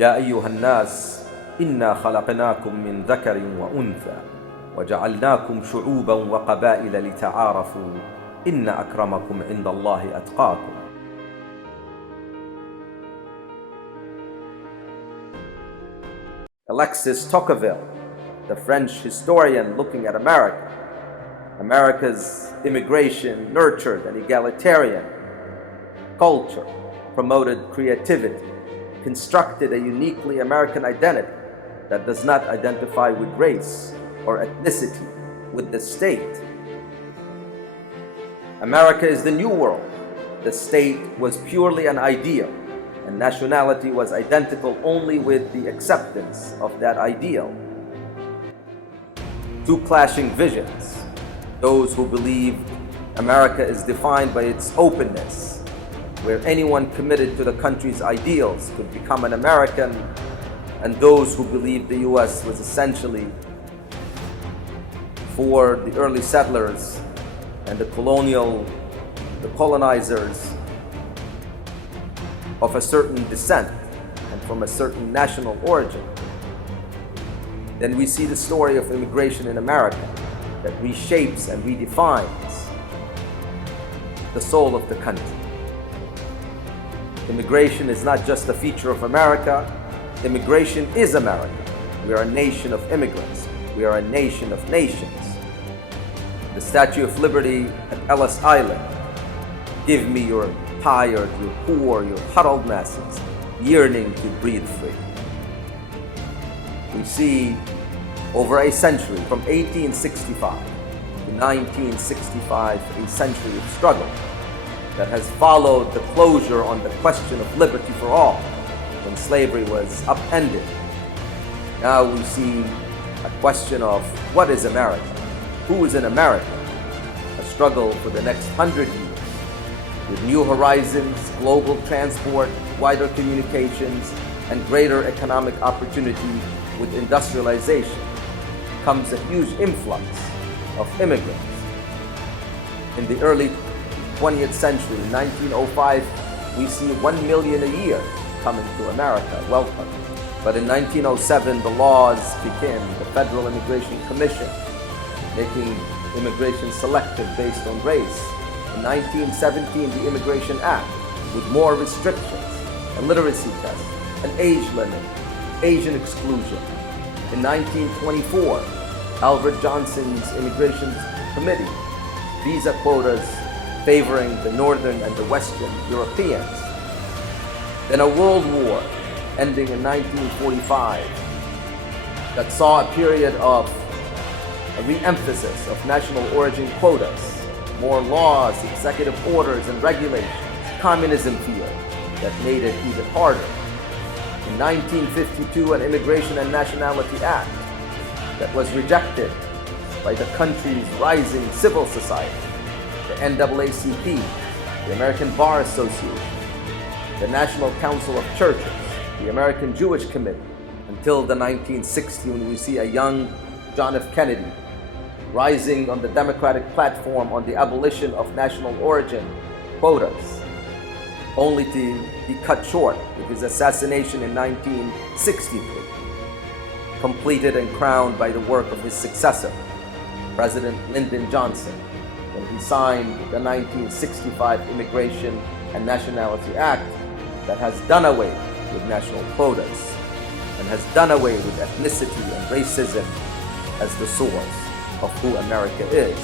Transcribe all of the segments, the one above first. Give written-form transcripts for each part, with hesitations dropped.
يا أيها الناس إنا خلقناكم من ذكر وأنثى وجعلناكم شعوبا وقبائل لتعارفوا إن أكرمكم عند الله أتقاكم. Alexis Tocqueville, the French historian looking at America's immigration nurtured an egalitarian culture, promoted creativity, constructed a uniquely American identity that does not identify with race or ethnicity, with the state. America is the new world. The state was purely an ideal, and nationality was identical only with the acceptance of that ideal. Two clashing visions: those who believed America is defined by its openness, where anyone committed to the country's ideals could become an American, and those who believed the US was essentially for the early settlers and the colonizers of a certain descent and from a certain national origin. Then we see the story of immigration in America that reshapes and redefines the soul of the country. Immigration is not just a feature of America. Immigration is America. We are a nation of immigrants. We are a nation of nations. The Statue of Liberty at Ellis Island: give me your tired, your poor, your huddled masses yearning to breathe free. We see over a century, from 1865 to 1965, a century of struggle that has followed the closure on the question of liberty for all when slavery was upended. Now we see a question of what is America? Who is in America? A struggle for the next 100 years with new horizons, global transport, wider communications, and greater economic opportunity. With industrialization comes a huge influx of immigrants. In the early 20th century, 1905, we see 1 million a year coming to America, welcome. But in 1907, the laws kick in, the Federal Immigration Commission, making immigration selective based on race. In 1917, the Immigration Act, with more restrictions, a literacy test, an age limit, Asian exclusion. In 1924, Albert Johnson's Immigration Committee, visa quotas favoring the Northern and the Western Europeans. Then a world war ending in 1945 that saw a period of a re-emphasis of national origin quotas, more laws, executive orders, and regulations, communism fear that made it even harder. In 1952, an Immigration and Nationality Act that was rejected by the country's rising civil society, the NAACP, the American Bar Association, the National Council of Churches, the American Jewish Committee, until the 1960s, when we see a young John F. Kennedy rising on the Democratic platform on the abolition of national origin quotas, only to be cut short with his assassination in 1963, completed and crowned by the work of his successor, President Lyndon Johnson, when he signed the 1965 Immigration and Nationality Act that has done away with national quotas and has done away with ethnicity and racism as the source of who America is.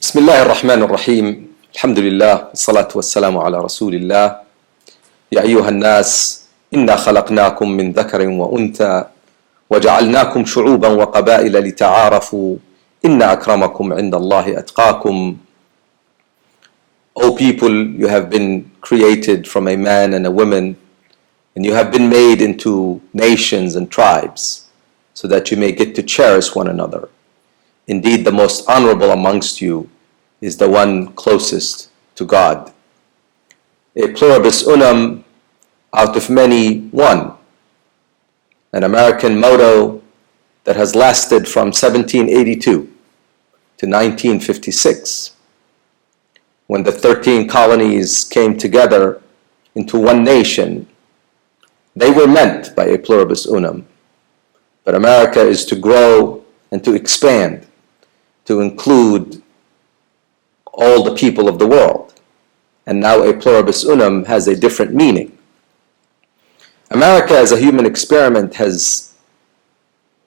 بسم الله الرحمن الرحيم. الحمد لله والصلاة والسلام على رسول الله. يا أيها الناس إنا خلقناكم من ذكر وأنثى وجعلناكم شعوبا وقبائل لتعارفوا إن أكرمكم عند الله أتقاكم. O people, you have been created from a man and a woman, and you have been made into nations and tribes so that you may get to cherish one another. Indeed, the most honorable amongst you is the one closest to God. A Pluribus Unum, out of many, one. An American motto that has lasted from 1782 to 1956. when the 13 colonies came together into one nation, they were meant by a Pluribus Unum. But America is to grow and to expand, to include all the people of the world. And now a Pluribus Unum has a different meaning. America as a human experiment has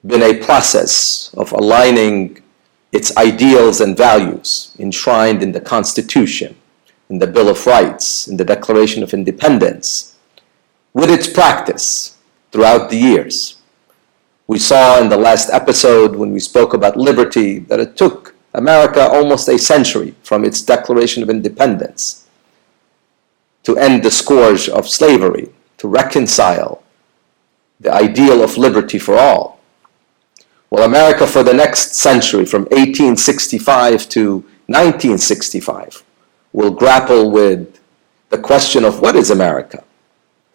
been a process of aligning its ideals and values enshrined in the Constitution, in the Bill of Rights, in the Declaration of Independence, with its practice throughout the years. We saw in the last episode when we spoke about liberty that it took America almost a century from its Declaration of Independence to end the scourge of slavery, to reconcile the ideal of liberty for all. Well, America for the next century, from 1865 to 1965, will grapple with the question of what is America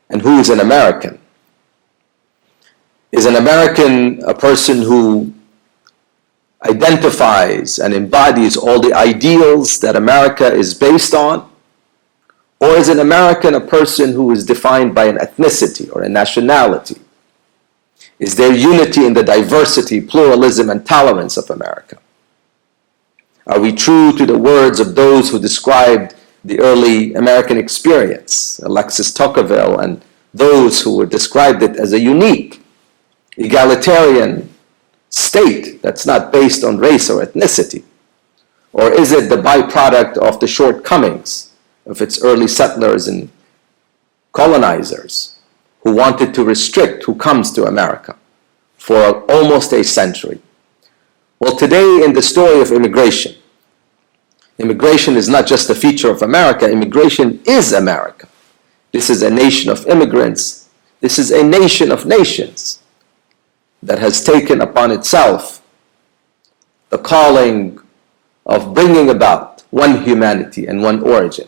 and who is an American. Is an American a person who identifies and embodies all the ideals that America is based on? Or is an American a person who is defined by an ethnicity or a nationality? Is there unity in the diversity, pluralism, and tolerance of America? Are we true to the words of those who described the early American experience, Alexis Tocqueville, and those who described it as a unique, egalitarian state that's not based on race or ethnicity? Or is it the byproduct of the shortcomings of its early settlers and colonizers who wanted to restrict who comes to America for almost a century? Well, today in the story of immigration, immigration is not just a feature of America, immigration is America. This is a nation of immigrants. This is a nation of nations that has taken upon itself the calling of bringing about one humanity and one origin.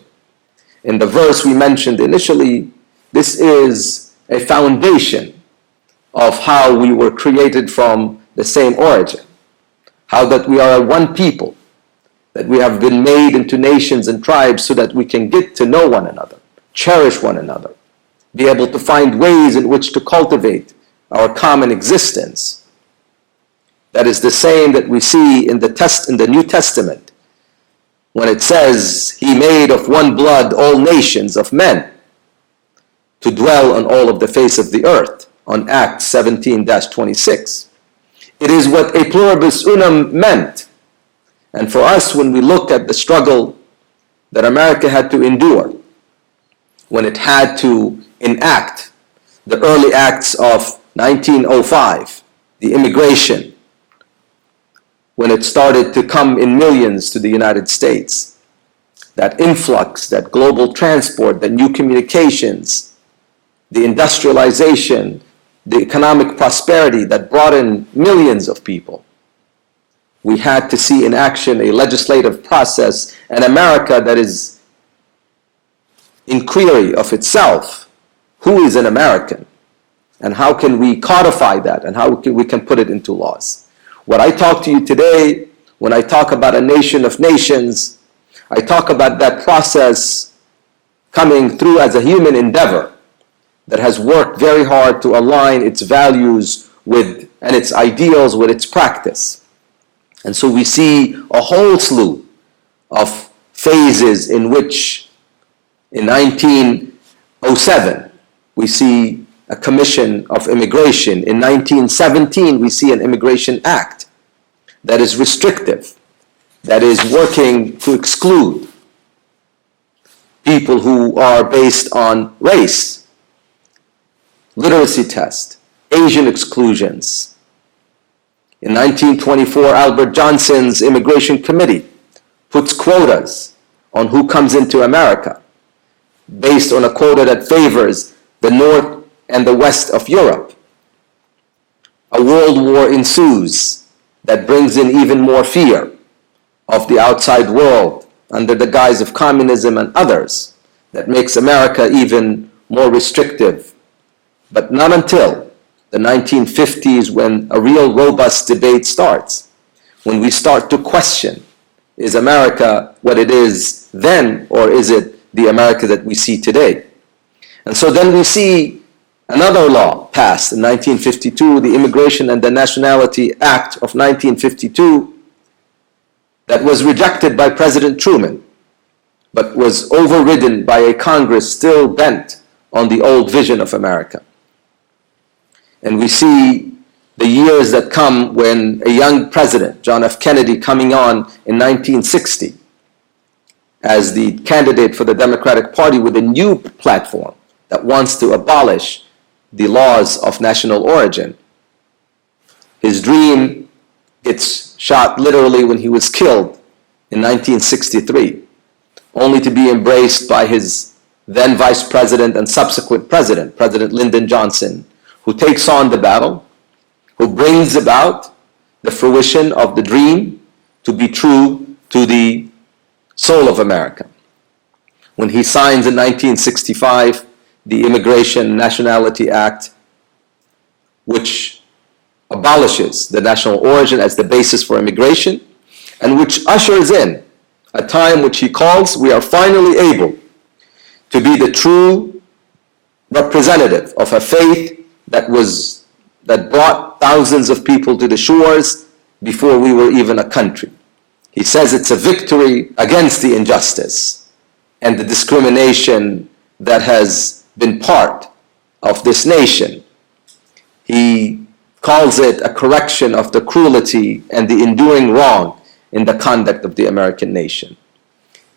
In the verse we mentioned initially, this is a foundation of how we were created from the same origin, how that we are one people, that we have been made into nations and tribes so that we can get to know one another, cherish one another, be able to find ways in which to cultivate our common existence. That is the same that we see in the New Testament, when it says, He made of one blood all nations of men to dwell on all of the face of the earth, on Acts 17-26. It is what a Pluribus Unum meant. And for us, when we look at the struggle that America had to endure, when it had to enact the early acts of 1905, the immigration, when it started to come in millions to the United States, that influx, that global transport, the new communications, the industrialization, the economic prosperity that brought in millions of people, we had to see in action a legislative process, an America that is in query of itself. Who is an American? And how can we codify that? And how we can put it into laws? What I talk to you today, when I talk about a nation of nations, I talk about that process coming through as a human endeavor that has worked very hard to align its values with and its ideals with its practice. And so we see a whole slew of phases in which in 1907 we see a commission of immigration. In 1917 we see an Immigration Act that is restrictive, that is working to exclude people who are based on race, literacy test, Asian exclusions. In 1924, Albert Johnson's Immigration Committee puts quotas on who comes into America based on a quota that favors the North and the West of Europe. A world war ensues that brings in even more fear of the outside world under the guise of communism and others, that makes America even more restrictive. But not until the 1950s, when a real robust debate starts, when we start to question, is America what it is then, or is it the America that we see today? And so then we see another law passed in 1952, the Immigration and the Nationality Act of 1952, that was rejected by President Truman, but was overridden by a Congress still bent on the old vision of America. And we see the years that come when a young president, John F. Kennedy, coming on in 1960 as the candidate for the Democratic Party with a new platform that wants to abolish the laws of national origin. His dream gets shot literally when he was killed in 1963, only to be embraced by his then vice president and subsequent president, President Lyndon Johnson, who takes on the battle, who brings about the fruition of the dream to be true to the soul of America. When he signs in 1965 the Immigration and Nationality Act, which abolishes the national origin as the basis for immigration, and which ushers in a time which he calls, we are finally able to be the true representative of a faith that brought thousands of people to the shores before we were even a country. He says it's a victory against the injustice and the discrimination that has been part of this nation. He calls it a correction of the cruelty and the enduring wrong in the conduct of the American nation.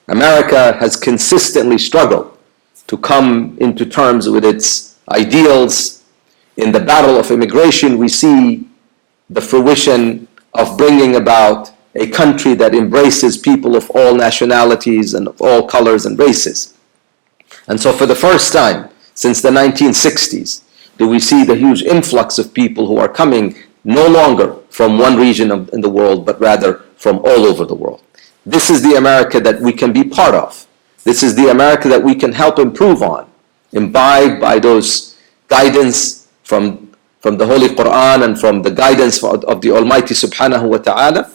America has consistently struggled to come into terms with its ideals. In the battle of immigration, we see the fruition of bringing about a country that embraces people of all nationalities and of all colors and races. And so for the first time since the 1960s, do we see the huge influx of people who are coming no longer from one region in the world, but rather from all over the world. This is the America that we can be part of. This is the America that we can help improve on, imbibed by those guidance from the Holy Quran and from the guidance of the Almighty Subhanahu wa Ta'ala.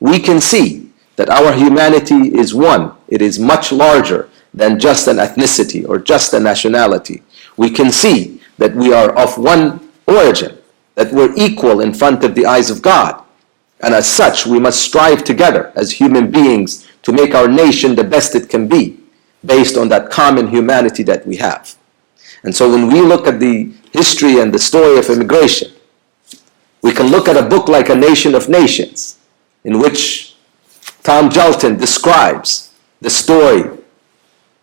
We can see that our humanity is one. It is much larger than just an ethnicity or just a nationality. We can see that we are of one origin, that we're equal in front of the eyes of God. And as such, we must strive together as human beings to make our nation the best it can be, based on that common humanity that we have. And so when we look at the history and the story of immigration, we can look at a book like A Nation of Nations, in which Tom Gelton describes the story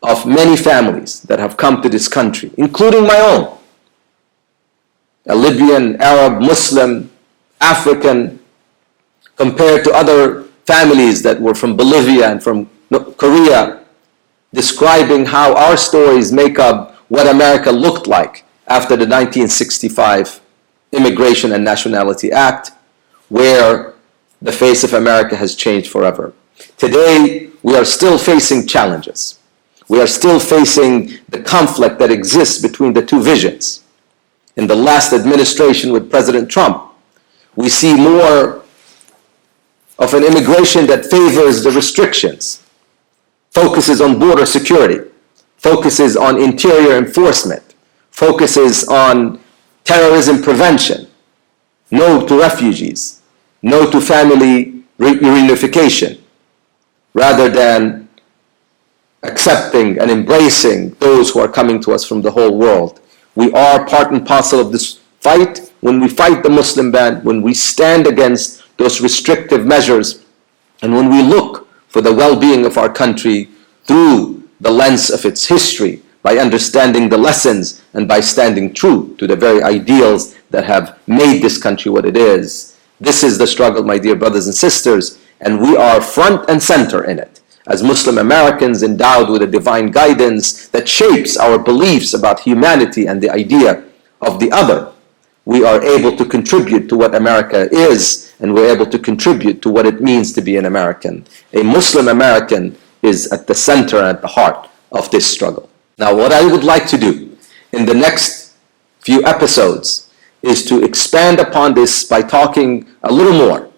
of many families that have come to this country, including my own. A Libyan, Arab, Muslim, African, compared to other families that were from Bolivia and from Korea, describing how our stories make up what America looked like after the 1965 Immigration and Nationality Act, where the face of America has changed forever. Today, we are still facing challenges. We are still facing the conflict that exists between the two visions. In the last administration with President Trump, we see more of an immigration that favors the restrictions, focuses on border security, focuses on interior enforcement, focuses on terrorism prevention, no to refugees, no to family reunification, rather than accepting and embracing those who are coming to us from the whole world. We are part and parcel of this fight. When we fight the Muslim ban, when we stand against those restrictive measures, and when we look for the well-being of our country through the lens of its history, by understanding the lessons and by standing true to the very ideals that have made this country what it is. This is the struggle, my dear brothers and sisters, and we are front and center in it. As Muslim Americans endowed with a divine guidance that shapes our beliefs about humanity and the idea of the other, we are able to contribute to what America is, and we're able to contribute to what it means to be an American. A Muslim American is at the center and at the heart of this struggle. Now, what I would like to do in the next few episodes is to expand upon this by talking a little more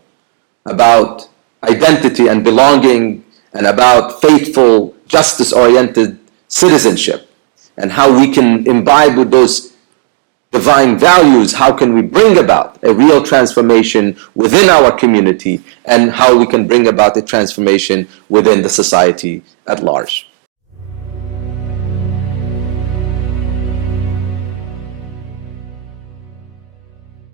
about identity and belonging, and about faithful justice-oriented citizenship, and how we can imbibe with those divine values, how can we bring about a real transformation within our community, and how we can bring about a transformation within the society at large.